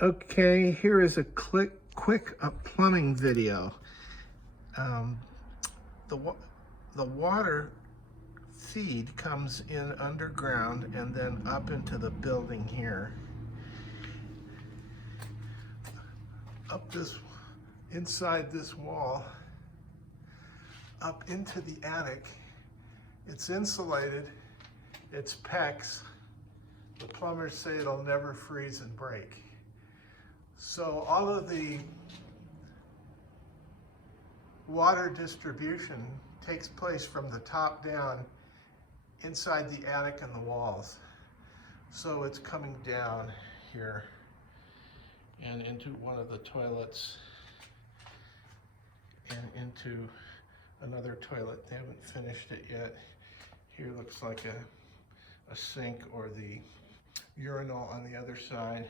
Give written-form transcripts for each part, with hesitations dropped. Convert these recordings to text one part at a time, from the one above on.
Okay, here is a quick plumbing video. Um, the water feed comes in underground and then up into the building here. Up this, inside this wall, up into the attic. It's insulated, it's PEX. The plumbers say it'll never freeze and break. So all of the water distribution takes place from the top down inside the attic and the walls. So it's coming down here and into one of the toilets and into another toilet. They haven't finished it yet. Here looks like a sink or the urinal on the other side.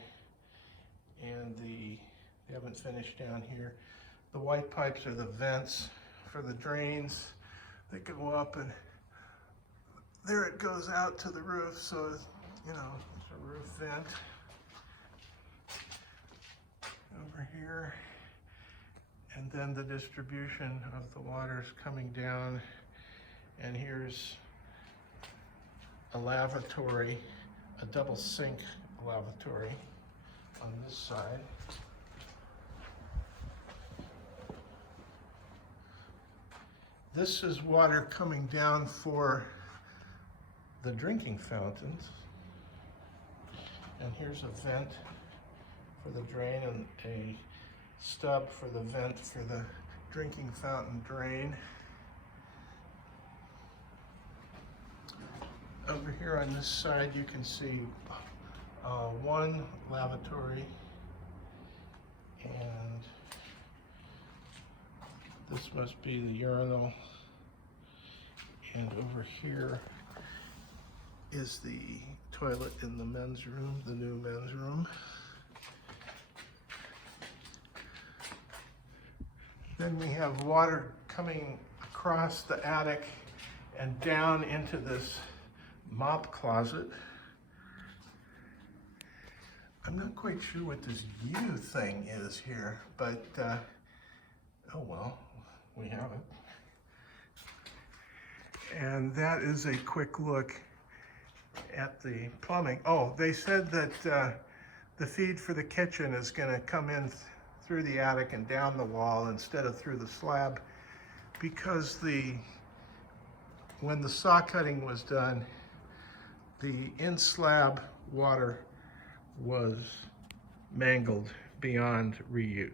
And they haven't finished down here. The white pipes are the vents for the drains that go up, and there it goes out to the roof. So, you know, it's a roof vent over here. And then the distribution of the water is coming down. And here's a lavatory, a double sink lavatory on this side. This is water coming down for the drinking fountains. And here's a vent for the drain and a stub for the vent for the drinking fountain drain. Over here on this side you can see one lavatory, and this must be the urinal, and over here is the toilet in the men's room, the new men's room. Then we have water coming across the attic and down into this mop closet. I'm not quite sure what this U thing is here, but oh well, we have it. And that is a quick look at the plumbing. Oh, they said that the feed for the kitchen is going to come in through the attic and down the wall instead of through the slab, because when the saw cutting was done, the in-slab water was mangled beyond reuse.